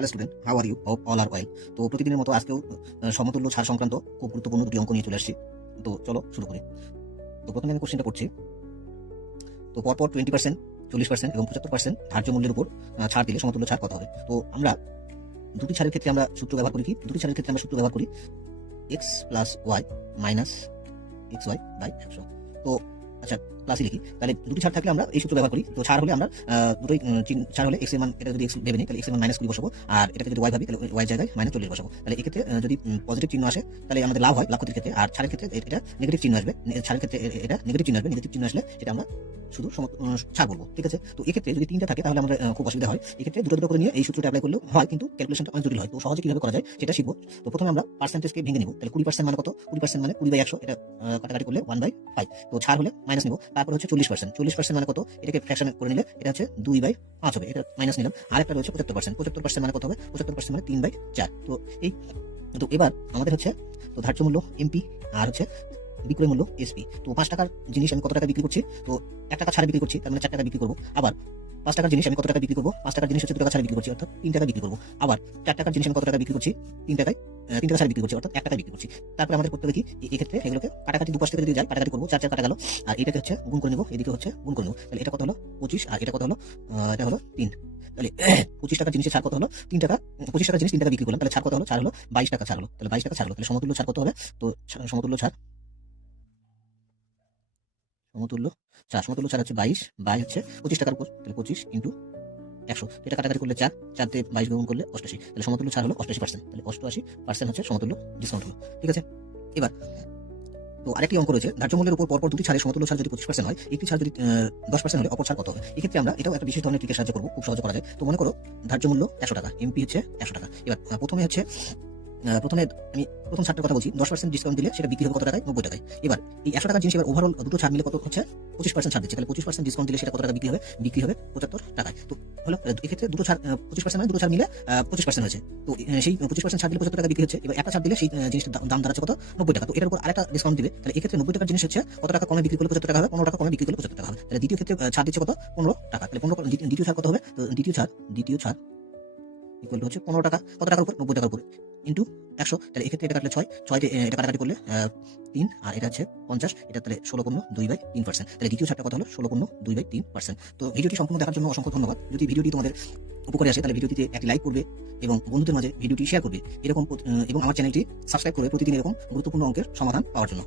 Hello student, how are you? Hope all are well. তো প্রতিদিনের মতো আজকেও সমতুল্য ছাড় সংক্রান্ত খুব গুরুত্বপূর্ণ দুটি অঙ্ক নিয়ে চলে আসছি। তো চলো শুরু করি। তো প্রথমে আমি কোশ্চেনটা করছি। তো পরপর 20%, 40% এবং 75% ধার্য মূল্যের উপর ছাড় দিলে সমতুল্য ছাড় কত হবে? তো আমরা দুটি ছাড়ের ক্ষেত্রে আমরা সূত্র ব্যবহার করি কি? দুটি ছাড়ের ক্ষেত্রে আমরা সূত্র ব্যবহার করি x plus y minus x y by 100। তো আচ্ছা, ক্লাসে লিখি। তাহলে দুটি ছাড় থাকলে আমরা এই সূত্র ব্যবহার করি। তো ছাড় হলে আমরা দুটোই ছাড় হলে এক্স এর মান, এটা যদি এক্স ভেবে নিই তাহলে এক্স এর মান -20 বসাবো, আর এটাকে যদি ওয়াই ভাবি তাহলে ওয়াই জায়গায় -40 বসাবো। তাহলে এক্ষেত্রে যদি পজিটিভ চিহ্ন আসে তাহলে আমাদের লাভ হয় লাভ ক্ষতির ক্ষেত্রে, আর ছাড়ের ক্ষেত্রে এটা নেগেটিভ চিহ্ন আসবে। ছাড়ের ক্ষেত্রে এটা নেগেটিভ চিহ্ন আসবে। নেগেটিভ চিহ্ন আসলে সেটা আমরা শুধু ছাড় বলবো, ঠিক আছে? তো এক্ষেত্রে যদি তিনটা থাকে তাহলে আমাদের খুব অসুবিধা হয়। এক্ষেত্রে দুটো দুটো করে নিয়ে এই সূত্রটা অ্যাপ্লাই করলেও হয়, কিন্তু ক্যালকুলেশনটা অনেক জটিল হয়। তো সহজে কিভাবে করা যায় সেটা শিখবো। তো প্রথমে আমরা পার্সেন্টেজকে ভেঙে নিব। তাহলে 20% মানে কত? 20% মানে 20/100, এটা কাটাকাটি করলে 1/5। তো ছাড় হলে মাইনাস নিব। তারপর হচ্ছে 40%। 40% মানে কত? এটাকে ফ্র্যাকশন করে নিলে এটা হচ্ছে 2/5 হবে, এটা মাইনাস নিলাম। আরেকটা রয়েছে 75%। 75% মানে কত হবে? 75% মানে 3/4। তো এই তো এবার আমাদের হচ্ছে তো ধার্য মূল্য এমপি আর হচ্ছে বিক্রয় মূল্য এসপি। তো 5 টাকার জিনিস আমি কত টাকা বিক্রি করছি? তো 1 টাকা ছাড়ে বিক্রি করছি, তার মানে 4 টাকা বিক্রি করবো। আবার 5 টাকার জিনিস আমি কত টাকা বিক্রি করবো? 5 টাকার জিনিস হচ্ছে 2 টাকা ছাড়ে বিক্রি করছি, অর্থাৎ 3 টাকা বিক্রি করবো। আবার 4 টাকার জিনিস আমি কত টাকা বিক্রি করছি? 3 টাকায় 3 টাকা ছাড়ে বিক্রি করছি, অর্থাৎ 1 টাকা বিক্রি করছি। তারপরে আমাদের করতে হবে কি, এই ক্ষেত্রে এগুলোকে কাটাকাটি দুপাশ থেকে যদি যায় কাটাকাটি করবো, 4 4 কাটা গেল, আর এটাকে হচ্ছে গুণ করে নেবো, এদিকে হচ্ছে গুণ করে নেবো। তাহলে এটা কত হলো? 25, আর এটা কত হলো? এটা হলো 3। তাহলে 25 টাকার জিনিসের ছাড় কত হলো? 3 টাকা। 25 টাকার জিনিস 3 টাকা বিক্রি করলাম, তাহলে ছাড় কত হলো? ছাড় হলো 22 টাকা ছাড় হলো। তাহলে 22 টাকা ছাড় হলো। তাহলে সমতুল্য ছাড় কত হবে? তো সমতুল্য ছাড় সমতুল্য সমতুল্য ছাড় হচ্ছে 22 বাই হচ্ছে 25 টাকার উপর, তাহলে 25 ইন্টু 100। এটা কাটাকাটি করলে 4, 4 দিয়ে 22 গুণ করলে 88। তাহলে সমতুল্য ছাড় হলো 88%। তাহলে 88% হচ্ছে সমতুল্য ডিসকাউন্ট হলো, ঠিক আছে? এবার তো আরেকটি অঙ্ক রয়েছে, ধার্য মূল্যের উপর পরপর দুটি ছাড়ের সমতুল্য ছাড় যদি 25% হয়, একটি ছাড় যদি 10% হলে অপর ছাড় কত হবে? এক্ষেত্রে আমরা এটাও একটা বিশেষ ধরনের ট্রিকের সাহায্য করবো, খুব সহজে করা যায়। তো মনে করো ধার্য মূল্য 100 টাকা, এমপি হচ্ছে 100 টাকা। এবার প্রথমে আমি প্রথম ছাড়টার কথা বলছি, 10% ডিসকাউন্ট দিলে সেটা বিক্রি হবে কত টাকায়? 90 টাকায়। এবার এই 100 টাকার জিনিস এবার ওভারঅল দুটো ছাড় মিলে কত হচ্ছে? 25% ছাড় দিচ্ছে। তাহলে 25% ডিসকাউন্ট দিলে সেটা কত টাকা বিক্রি হবে? বিক্রি হবে 75 টাকায়। তো হলো এক্ষেত্রে দুটো ছাড় 25% মানে দুটো ছাড় মিলে 25% হয়েছে। তো সেই 25% ছাড় দিলে 75 টাকা বিক্রি হচ্ছে। এবার একটা ছাড় দিলে সেই জিনিসটার দাম দাঁড়াচ্ছে কত? 90 টাকা। তো এটার উপর আরেকটা ডিসকাউন্ট দিবে। তাহলে এক্ষেত্রে 90 টাকার জিনিস হচ্ছে কত টাকা কমে বিক্রি করলে 75 টাকা হবে? 15 টাকা কমে বিক্রি করলে 75 টাকা হবে। তাহলে দ্বিতীয় ক্ষেত্রে ছাড় দিচ্ছে কত? 15 টাকা। তাহলে 15 দ্বিতীয় ছাড় কত হবে? তো দ্বিতীয় ছাড় ইকুয়াল টু হচ্ছে 15 টাকা। কত টাকার উপর? 90 টাকার উপর ইন্টু 100। তাহলে এক্ষেত্রে এটা কাটলে 6, 6 দিয়ে এটা কাটাকাটি করলে 3, আর এটা হচ্ছে 50। এটা তাহলে 16.2/3%। তাহলে দ্বিতীয় ছাড়টা কত হলো? 16.2/3%। তো ভিডিওটি সম্পূর্ণ দেখার জন্য অসংখ্য ধন্যবাদ। যদি ভিডিওটি তোমাদের উপকারে আসে তাহলে ভিডিওটিতে একটি লাইক করবে এবং বন্ধুদের মাঝে ভিডিওটি শেয়ার করবে। এবং আমার চ্যানেলটি সাবস্ক্রাইব করে প্রতিদিন এরকম গুরুত্বপূর্ণ অঙ্কের সমাধান পাওয়ার জন্য।